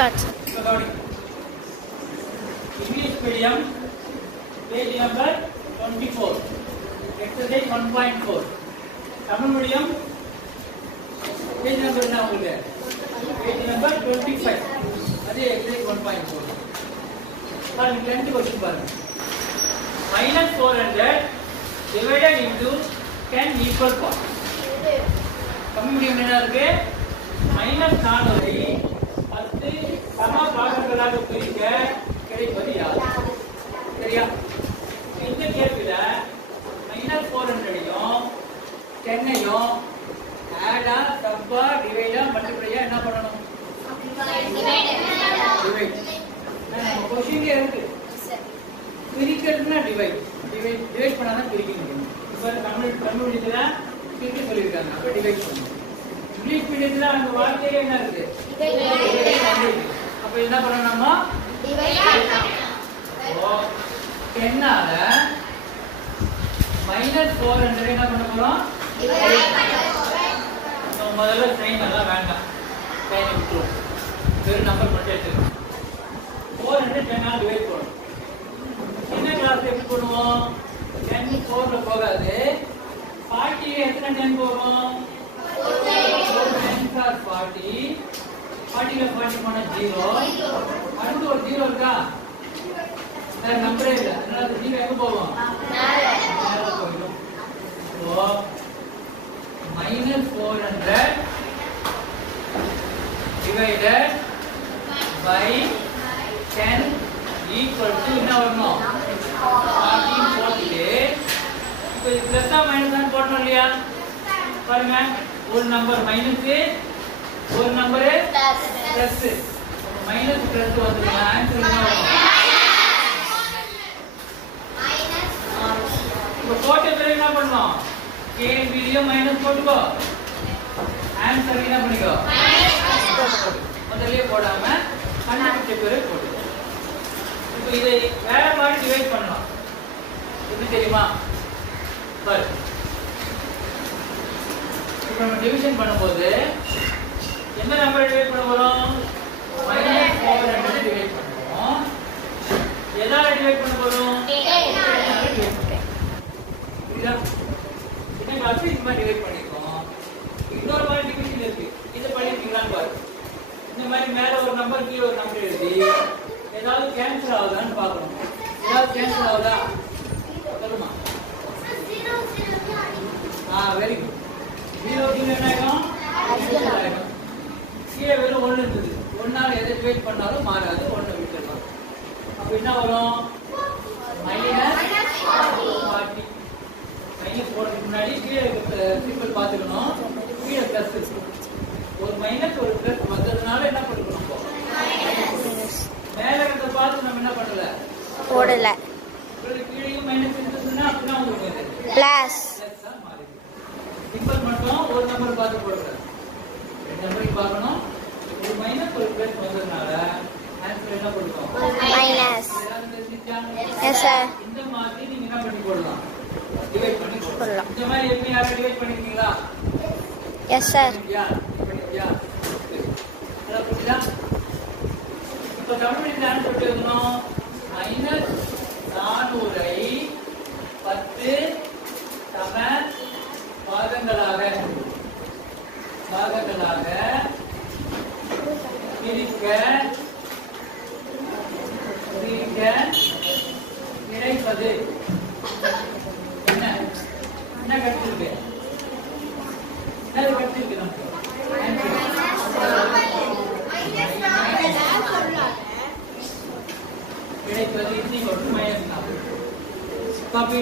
English medium, page number 24, exercise 1.4. Tamil medium, page number என்ன உங்களுக்கு? Page number 25. அதே exercise 1.4. பாருங்க 10th question பாருங்க. Minus 400 divided into 10 equal parts. Tamil medium என்ன இருக்கு? minus 400 10 சம பாகங்களாக பிரிக்க கிடைப்பது யாது? சரியா? இந்த கேள்வியில minus 400யும் 10யும் ஆடா சப்பா டிவைடா மல்டிப்ளையா என்ன பண்ணணும்? டிவைட். நம்ம क्वेश्चनே இருக்கு. பிரிக்கிறதுனா டிவைட் பண்ணாதான் பிரிக்க முடியும். இப்ப தமிழ் இதுல பிரிக்க சொல்லிருக்காங்க. அப்ப டிவைட் பண்ணணும். இங்கிலீஷ் மீடியத்துல அந்த வார்த்தையே என்ன இருக்கு? அப்ப என்ன பண்ணணும்னா என்னால -400 என்ன பண்ண போறோம்? முதல்ல சைன் எல்லாம் வேண்டாம், சைன் விட்டுரும், வெறும் நம்பர் மட்டும் எடுத்துக்கணும். 400 10 டிவைட் பண்ணணும். என்ன கிளாஸ் எப்படி பண்ணுவோம்? 10 4ல போகாது. 40 எத்தனை 10 போகும்? 10 are 40. 40ல 40 போனா 0. அடுத்து ஒரு 0 இருக்கா? வேற நம்பரே இல்ல. அதனால அந்த 0 எங்க போகும்? மேல போயிடும். So -400 divided by 10 equal to என்ன வரணும்? 14 போட்டுட்டு இப்போ இது பிளஸ் ஆ மைனஸ் ஆ போடணும் இல்லையா? பாருங்க, ஒரு நம்பர் மைனஸ், ஒரு நம்பர் பிளஸ். மைனஸ் பிளஸ் வந்துருங்க. ஆன்சர் என்ன வரும்? இப்போ போட்ட பிறகு என்ன பண்ணணும்? கேள்வியில மைனஸ் போட்டுக்கோ, ஆன்சர் என்ன பண்ணிக்கோ முதல்லயே போடாம கண்டுபிடிச்ச பிறகு போட்டுக்கோ. இப்போ இதை வேற மாதிரி டிவைட் பண்ணலாம். எப்படி தெரியுமா? பாரு, இப்போ நம்ம டிவிஷன் பண்ணும்போது எந்த நம்பரை டிவைட் பண்ண போறோம்? -400 டிவைட் பண்ணுவோம். எதால டிவைட் பண்ண போறோம்? புரியுதா? என்ன கிளாஸ் இது மாதிரி டிவைட் பண்ணிருக்கோம். இன்னொரு மாதிரி டிவிஷன் இருக்கு, இதை பண்ணிருக்கீங்களான்னு பாரு. இந்த மாதிரி மேல ஒரு நம்பர் கீழே ஒரு நம்பர் எழுதி ஏதாவது கேன்சல் ஆகுதான்னு பார்க்கணும். ஏதாவது கேன்சல் ஆகுதா சொல்லுமா? Very good. 0 0 என்ன ஆகும்? கீழே வெறும் 1 இருந்தது. 1ஆல எதை டிவைட் பண்ணாலும் மாறாது. 1 விட்டுறலாம். அப்ப என்ன வரும்? -40. மைனஸ் போடுறதுக்கு முன்னாடி கீழே சிம்பிள் பார்த்துக்கணும். கீழே பிளஸ் இருக்கு. ஒரு மைனஸ் ஒரு பிளஸ் வந்ததுனால என்ன பண்ணிக்கணும்? மேல இருந்த பார்த்து நம்ம என்ன பண்ணல, போடல. கீழேயும் மைனஸ் இருந்ததுன்னா அப்படின்னா உங்களுக்கு பிளஸ் மாறி சிம்பிள் மட்டும் ஒரு நம்பர் பார்த்து போடுங்க. ரெண்டு நம்பரையும் பார்க்கணும். ஒரு மைனஸ் ஒரு பிளஸ் வந்ததுனால ஆன்சர் என்ன பண்ணுவோம்? மைனஸ். Yes sir. இந்த மாதிரி நீங்க என்ன பண்ணி போடலாம்? டிவைட் பண்ணி போடலாம். இந்த மாதிரி எப்படி யாரை டிவைட் பண்ணிருக்கீங்களா? Yes sir. பண்ணியா? அத புரியுதா? இப்போ தமிழ்ல என்ன சொல்லிட்டு இருக்கணும்? -400 10 சம பாகங்களாக பிரிக்க கிடைப்பது என்ன? என்ன கிடைச்சிருக்கு? என்ன கிடைச்சிருக்கு நமக்கு? கிடைப்பது -4. காப்பி